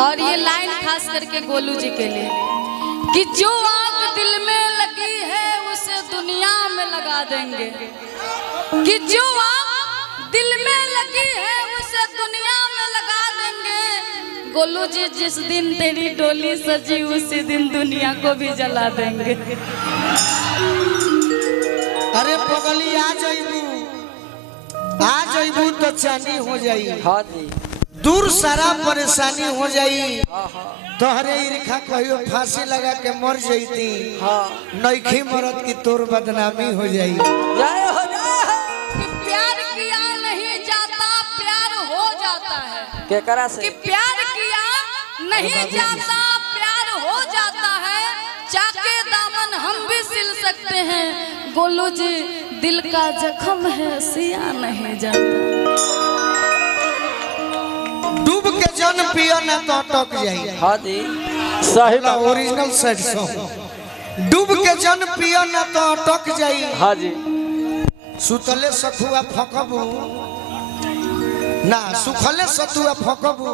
और ये लाइन खास करके गोलू जी के लिए कि जो आग दिल में लगी है उसे दुनिया में लगा देंगे, कि जो आग दिल में लगी है उसे दुनिया में लगा देंगे। गोलू जी जिस दिन तेरी डोली सजी उसी दिन दुनिया को भी जला देंगे। अरे पगली आ जाइबू तो चानी हो जाई। हाँ जी। दूर सारा परेशानी हो जाई। तोहरे ईर्खा कहियो फांसी लगा के मर जईती। हाँ। नईखी मरद की तोर बदनामी हो जाई। जय हो जय। कि प्यार किया नहीं जाता प्यार हो जाता है। क्या करा से? कि प्यार किया नहीं जाता प्यार हो जाता है। चाके दामन हम भी सिल सकते हैं। गोलू जी दिल का जख्म है सिया नहीं जाता। डूब के जन पियो ना तो अटक जाई। हाँ जी सही बात। Original set song. डूब के जन पियो ना तो अटक जाई। हाँ जी। सुतले सखुआ फकबू ना सुखले सतुआ फकबू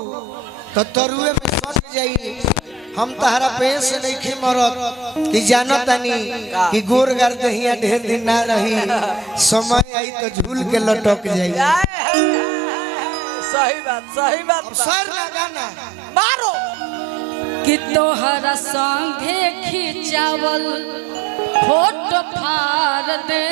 तो तरुए में सट जाई। हम तहरा पे से नहीं खी मरत कि जानो तनी कि गोर गर दहिया ढेर दिन ना रही। समय आई तो झूल के लटक जाई। सही बात सही बात। सर लगाना मारो कि तोहरा संगे खिंचावल फोटो फाड़ दे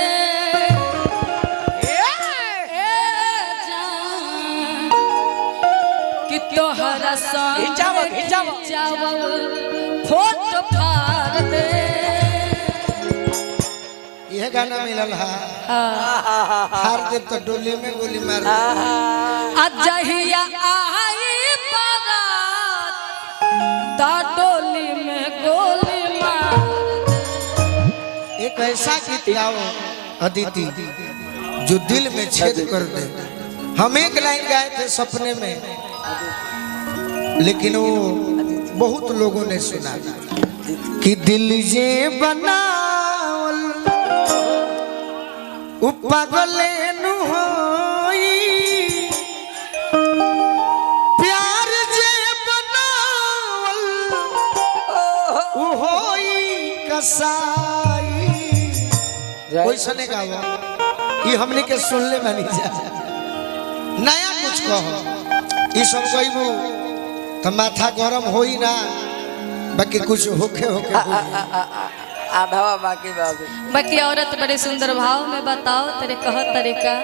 कि तोहरा संगे खिंचावल फोटो फाड़ दे। यह गाना मिलल है। हार दे तो डोली में गोली मार अजहिया आई बारात ता डोली में गोली मार। एक ऐसा गीत गाओ अदिति जो दिल में छेद कर दे। हम एक लाइन गाए थे सपने में, लेकिन वो बहुत लोगों ने सुना कि दिल जे बनावल उ पागले नु होई। प्यार जे बनावल उ होई कसाई। ओइसने गावा ये हमने के सुन ले मानी जा। नया कुछ कहो ये सब कहबू तो माथा गरम होई ना। बाकी कुछ होके आधा बाकी बाबू। बाकी औरत बड़े सुंदर भाव में बताओ तेरे कह तरीका।